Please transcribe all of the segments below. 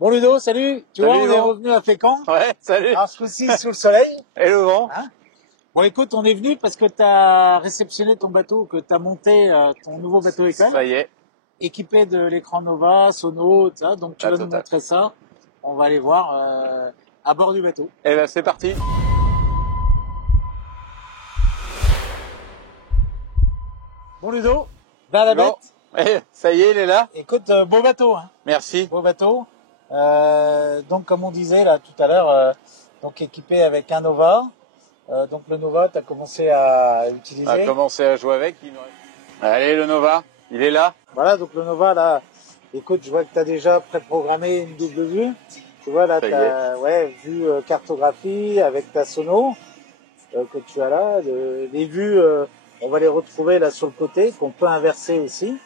Bon Ludo, salut. Tu vois, on est Yvan. revenu à Fécamp. Ouais, salut. Alors ce coup-ci sous le soleil. Et le vent. Hein. Bon écoute, on est venu parce que tu as réceptionné ton bateau, que tu as monté ton nouveau bateau école, Ça y est, équipé de l'écran Nova, sono, tout ça. Donc tu la vas nous totale. montrer ça. On va aller voir à bord du bateau. Eh ben c'est parti. Bon Ludo, vers la Bon, bête. eh, ça y est, il est là. Écoute, beau bateau, hein. Merci. Beau bateau. Donc comme on disait là tout à l'heure, donc équipé avec un Nova. Donc le Nova, tu as commencé à On utiliser. va commencer à jouer avec. Allez, le Nova, il est là. Voilà, donc le Nova là, écoute, je vois que tu as déjà préprogrammé une double vue. Tu vois là, Ça y tu as vue cartographie avec ta sono que tu as là. Les vues, on va les retrouver là sur le côté, qu'on peut inverser aussi.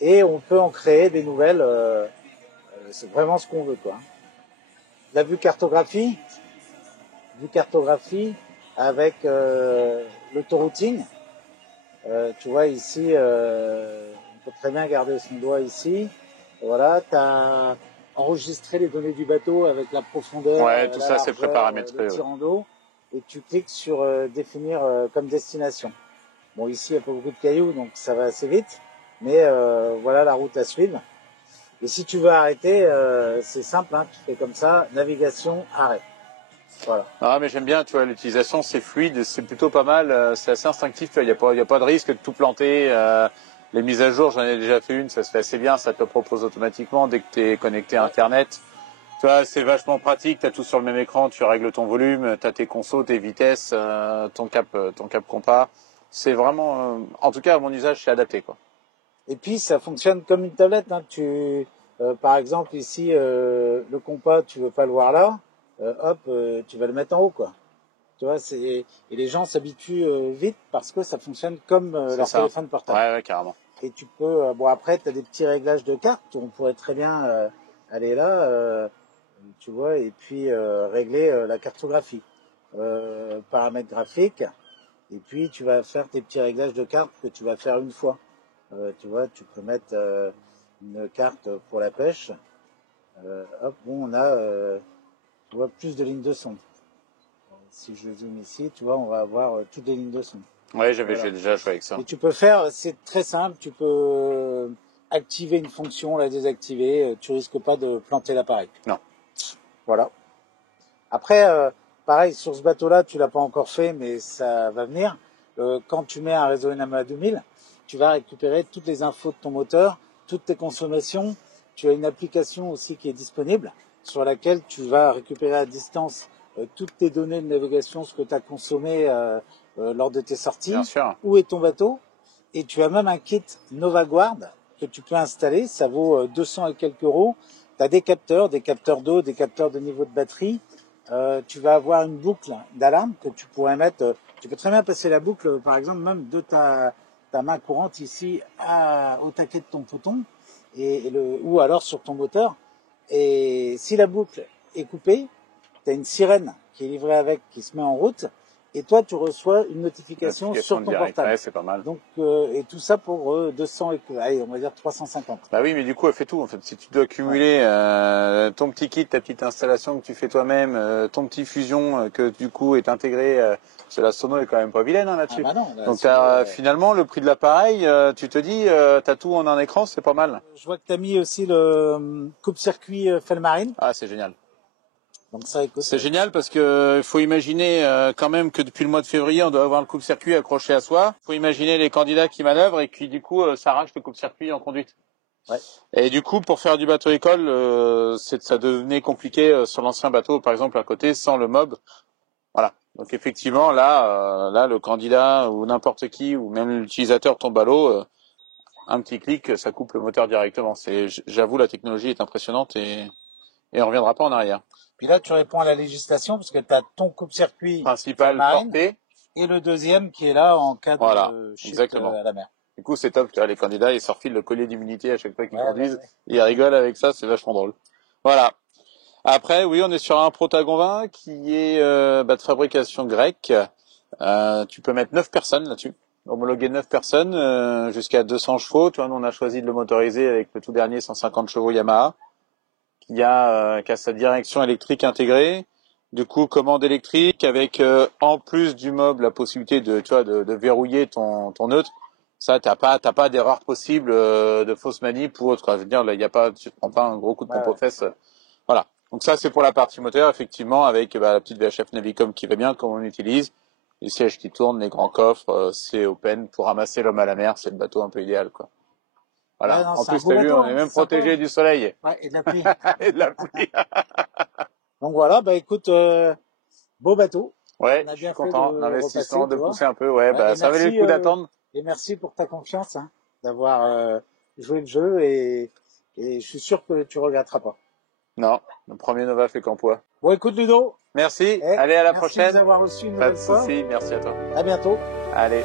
Et on peut en créer des nouvelles. C'est vraiment ce qu'on veut, quoi. La vue cartographie avec l'autorouting. Tu vois ici, on peut très bien garder son doigt ici. Voilà, tu as enregistré les données du bateau avec la profondeur, Ouais, tout la ça c'est largeur, préparamétré. le Ouais. tirant d'eau, et tu cliques sur définir comme destination. Bon, ici il n'y a pas beaucoup de cailloux, donc ça va assez vite, mais voilà la route à suivre. Et si tu veux arrêter, c'est simple, hein, tu fais comme ça, navigation, arrêt. Voilà. Ah, mais j'aime bien, tu vois, l'utilisation, c'est fluide, c'est plutôt pas mal, c'est assez instinctif, tu vois, il y a pas de risque de tout planter. Les mises à jour, j'en ai déjà fait une, ça se fait assez bien, ça te le propose automatiquement dès que tu es connecté à Internet. Tu vois, c'est vachement pratique, tu as tout sur le même écran, tu règles ton volume, tu as tes consos, tes vitesses, ton cap compas. C'est vraiment, en tout cas, à mon usage, c'est adapté, quoi. Et puis ça fonctionne comme une tablette, hein. Par exemple ici, le compas, tu veux pas le voir là, tu vas le mettre en haut, quoi. Tu vois, et les gens s'habituent vite parce que ça fonctionne comme leur téléphone portable. Ouais, carrément. Et tu peux, bon après, tu as des petits réglages de cartes, on pourrait très bien aller là, tu vois, et puis régler la cartographie, paramètres graphiques, et puis tu vas faire tes petits réglages de cartes que tu vas faire une fois. Tu vois, tu peux mettre une carte pour la pêche. On a, tu vois, plus de lignes de sonde. Si je zoome ici, tu vois, on va avoir toutes les lignes de sonde. Ouais, j'ai déjà joué avec ça. Et tu peux faire, c'est très simple, tu peux activer une fonction, la désactiver, tu risques pas de planter l'appareil. Non. Voilà. Après, pareil, sur ce bateau-là, tu l'as pas encore fait, mais ça va venir. Quand tu mets un réseau Enama 2000, tu vas récupérer toutes les infos de ton moteur, toutes tes consommations. Tu as une application aussi qui est disponible sur laquelle tu vas récupérer à distance toutes tes données de navigation, ce que tu as consommé lors de tes sorties. Bien sûr. Où est ton bateau? Et tu as même un kit NovaGuard que tu peux installer. Ça vaut 200 et quelques euros. Tu as des capteurs d'eau, des capteurs de niveau de batterie. Tu vas avoir une boucle d'alarme que tu pourrais mettre. Tu peux très bien passer la boucle, par exemple, même de ta main courante ici au taquet de ton pouton ou alors sur ton moteur. Et si la boucle est coupée, tu as une sirène qui est livrée avec, qui se met en route, et toi tu reçois une notification sur ton portable. Ouais, c'est pas mal. Donc et tout ça pour 200 et allez, on va dire 350. Bah oui, mais du coup, elle fait tout en fait. Si tu dois cumuler ton petit kit, ta petite installation que tu fais toi-même, ton petit fusion que du coup est intégré, parce que la sono est quand même pas vilaine hein, là-dessus. Ah bah non, donc finalement le prix de l'appareil, tu te dis, t'as tout en un écran, c'est pas mal. Je vois que t'as mis aussi le coupe-circuit Felmarine. Ah, c'est génial. Donc ça, écoute, c'est génial parce que faut imaginer quand même que depuis le mois de février, on doit avoir le coupe-circuit accroché à soi. Faut imaginer les candidats qui manœuvrent et qui du coup s'arrachent le coupe-circuit en conduite. Ouais. Et du coup, pour faire du bateau école, ça devenait compliqué sur l'ancien bateau, par exemple à côté, sans le mob. Voilà. Donc effectivement, là, le candidat ou n'importe qui ou même l'utilisateur tombe à l'eau, un petit clic, ça coupe le moteur directement. J'avoue, la technologie est impressionnante et on reviendra pas en arrière. Puis là, tu réponds à la législation parce que tu as ton coupe-circuit principal porté et le deuxième qui est là en cas de chute à la mer. Du coup, c'est top. Tu vois, les candidats, ils sortent le collier d'immunité à chaque fois qu'ils conduisent. Ils rigolent avec ça, c'est vachement drôle. Voilà. Après, oui, on est sur un Protagon 20 qui est de fabrication grecque. Tu peux mettre 9 personnes là-dessus. Homologuer 9 personnes jusqu'à 200 chevaux. Tu vois, nous, on a choisi de le motoriser avec le tout dernier 150 chevaux Yamaha, qui a sa direction électrique intégrée. Du coup, commande électrique avec en plus du mob la possibilité de verrouiller ton neutre. Ça, t'as pas d'erreur possible de fausse manip ou autre. Je veux dire, là, tu te prends pas un gros coup de pompe aux fesses. Voilà. Donc ça, c'est pour la partie moteur, effectivement, avec la petite VHF Navicom qui va bien, comme on utilise, les sièges qui tournent, les grands coffres, c'est open pour ramasser l'homme à la mer. C'est le bateau un peu idéal, quoi. Voilà. Ouais, non, En c'est un plus, beau t'as vu, bateau, on est hein, même c'est sympa. protégé du soleil Ouais, et de la pluie. et de la pluie. Donc voilà, bah écoute, beau bateau. Ouais, On a je suis bien fait content de d'investissement, repasser, tu de vois. pousser un peu. Ouais, Ouais, bah ça valait le coup d'attendre. et merci pour ta confiance, hein, d'avoir joué le jeu et je suis sûr que tu regretteras pas. Non, le premier Nova fait qu'en poids. Bon, écoute Ludo, Merci. Allez, à la merci de nous prochaine. avoir reçus une Pas de nouvelle fois. souci. Merci à toi. À bientôt. Allez.